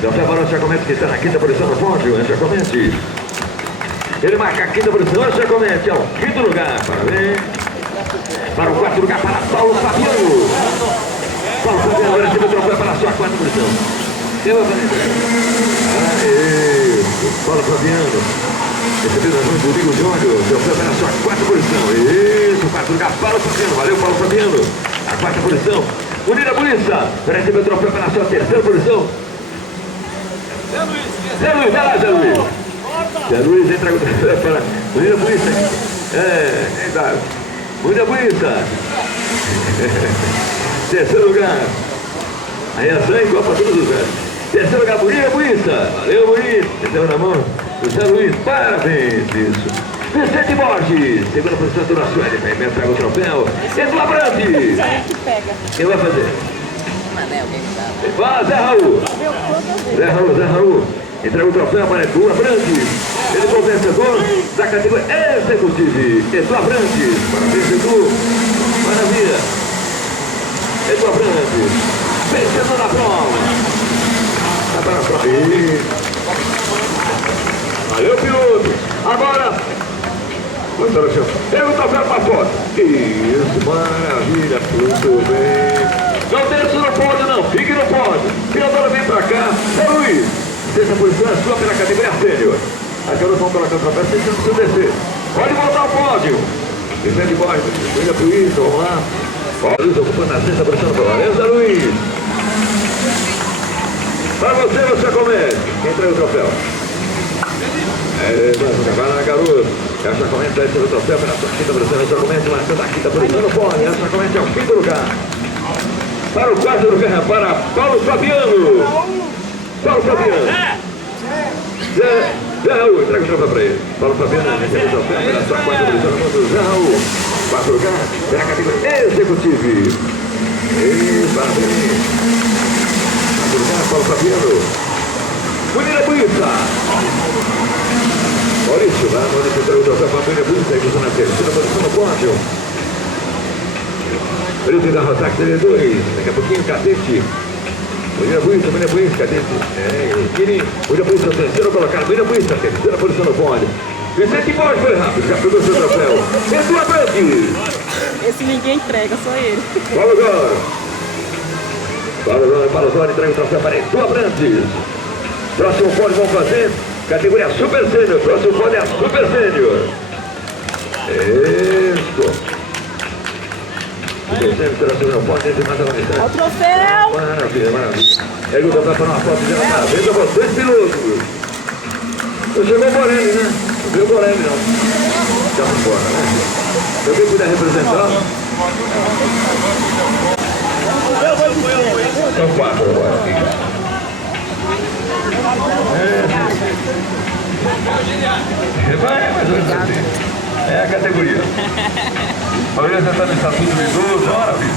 Troféu para o Giacometti, que está na quinta posição no pódio. É Giacometti. Ele marca a quinta posição. É Giacometti, é o quinto lugar. Parabéns. Para o quarto lugar, para Paulo Fabiano. Paulo Fabiano agora recebe o troféu para a sua quarta posição. Paulo Fabiano. Recebendo as mãos do Rodrigo Júnior. Troféu para a sua quarta posição. Isso, quarto lugar, Paulo Fabiano. Valeu, Paulo Fabiano. A quarta posição. Unida Polícia. Recebe o troféu para a sua terceira posição. Zé Luiz, vai lá, Zé Luiz. Zé Luiz entra com o troféu para Unida Polícia. Unida Polícia. Terceiro lugar. Aí a Zé igual para todos os velhos. Terceiro lugar, Unida Polícia. Valeu, Luiz. Recebeu na mão do Zé Luiz. Parabéns, isso. Vicente Borges. Segunda posição do nosso LPM. Traga o troféu. Edu Abrantes. Quem vai fazer? Vai, Zé Raul. Zé Raul. Entrega o troféu para Edu Abrantes. Ele foi o vencedor da categoria executiva. Edu Abrantes. Parabéns, Edu. Maravilha. Edu Abrantes. Vencedor da prova. Valeu, piloto. Agora, pega o troféu para foto. Isso, maravilha. Muito bem. Não desce no pódio, não. Fique no pódio. Piloto, vem pra cá. Zé Luiz. Sexta posição é sua pela categoria sênior. As garotas vão colocar o troféu, vocês não precisam descer. Pode voltar ao pódio. Vicente Borges, liga pro Luiz, vamos lá. Luiz ocupando a sexta posição. Valeu, Zé Luiz. Para você, você comete. Quem entrega o troféu? Vai lá, garoto. A Giacometti vai receber o troféu para a sua quinta posição. A Giacometti marcando a quinta posição no pódio. A Giacometti é o quinto lugar. Para o quarto lugar, para Paulo Fabiano. Paulo Fabiano. Zé Raul, entrega o troféu para ele. Paulo Fabiano recebe o troféu para a sua quarta posição no mundo. Zé Raul. Quarto lugar, pela categoria executiva. Parabéns. Quarto lugar, Paulo Fabiano. Unida Polícia. Maurício, vai. Maurício entrega o troféu para a Unida Polícia. Aí você na terceira posição no pódio. Polícia da Rosac TV2. Daqui a pouquinho, cadete. Unida Polícia, cadete. Unida Polícia, terceiro colocado. Unida Polícia, terceira posição no pódio. Vicente Borges foi rápido, já pegou seu troféu. Edu Abrantes. Esse ninguém entrega, só ele. Paulo Zório entrega o troféu para Edu Abrantes. Próximo pódio vamos fazer categoria Super Sênior. Próximo pódio é a Super Sênior. Isso. Olha o troféu! Maravilha. Ele o troféu para uma foto de parabéns a vocês, pilotos. Não chegou o Borelli, né? Não viu o Borelli, não. Já foi embora, né? Se alguém puder representar. São quatro agora. Vai, mais ou menos assim. É a categoria. A maioria já está no estatuto do idoso, ora, filho.